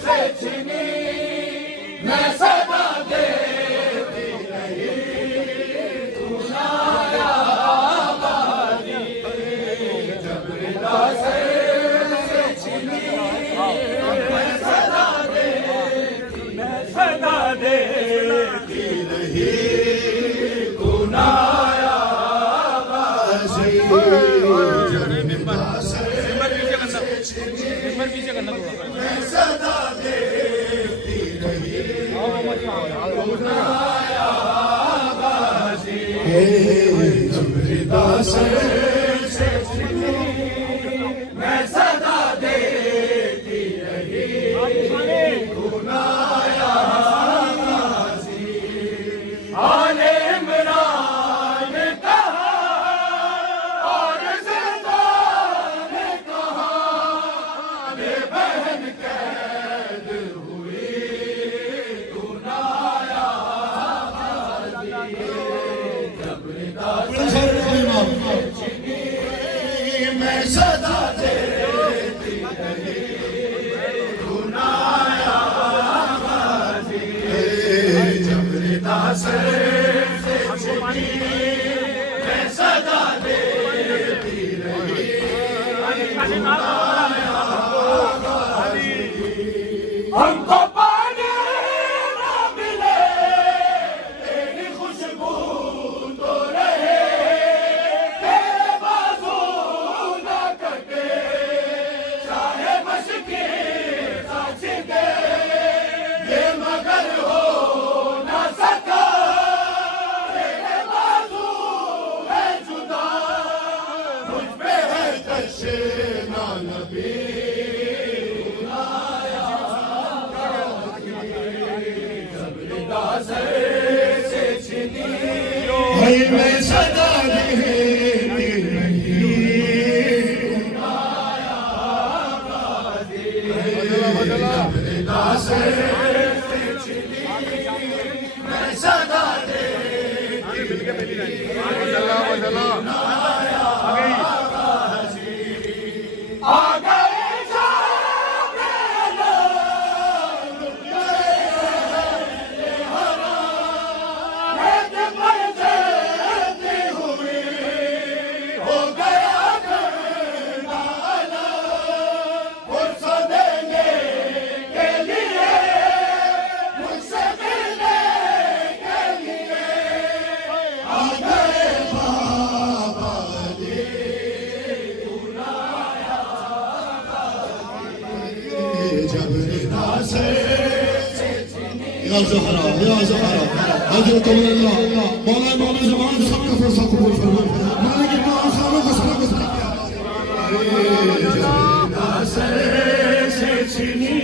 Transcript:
से छिनी मैं सदा देती रही तू नाया आबादी जब रिदा से छिनी मैं सदा देती रही तू नाया आबादी मैं सदा देती रही जब रिदा से छिनी मैं सदा देती रही गुनाया आले इमरान कहा और ज़िंदा ने कहा ये बहन कैद हुई गुनाया जब रिदा से छिनी मैं सदा देती रही गुनाया जब रिदा से छिनी मैं सदा देती रही हमको पाने ना मिले तेरी खुशबू तो रहे तेरे बाजू ना कटे चाहे मशक़े साची दे ये मगर हो ना सका तेरे बाजू है जुदा मुझ पे है कशे ना नबी से छिनी मैं सदा देती रही जब रिदा से छिनी मैं सदा देती आ गए जब रिदा से या ज़हरा हज़रत अल्लाह मौला मौला ज़मान सबका फरसा कबूल फरमा मालिक इमाम खानों को सबक रिदा से छिनी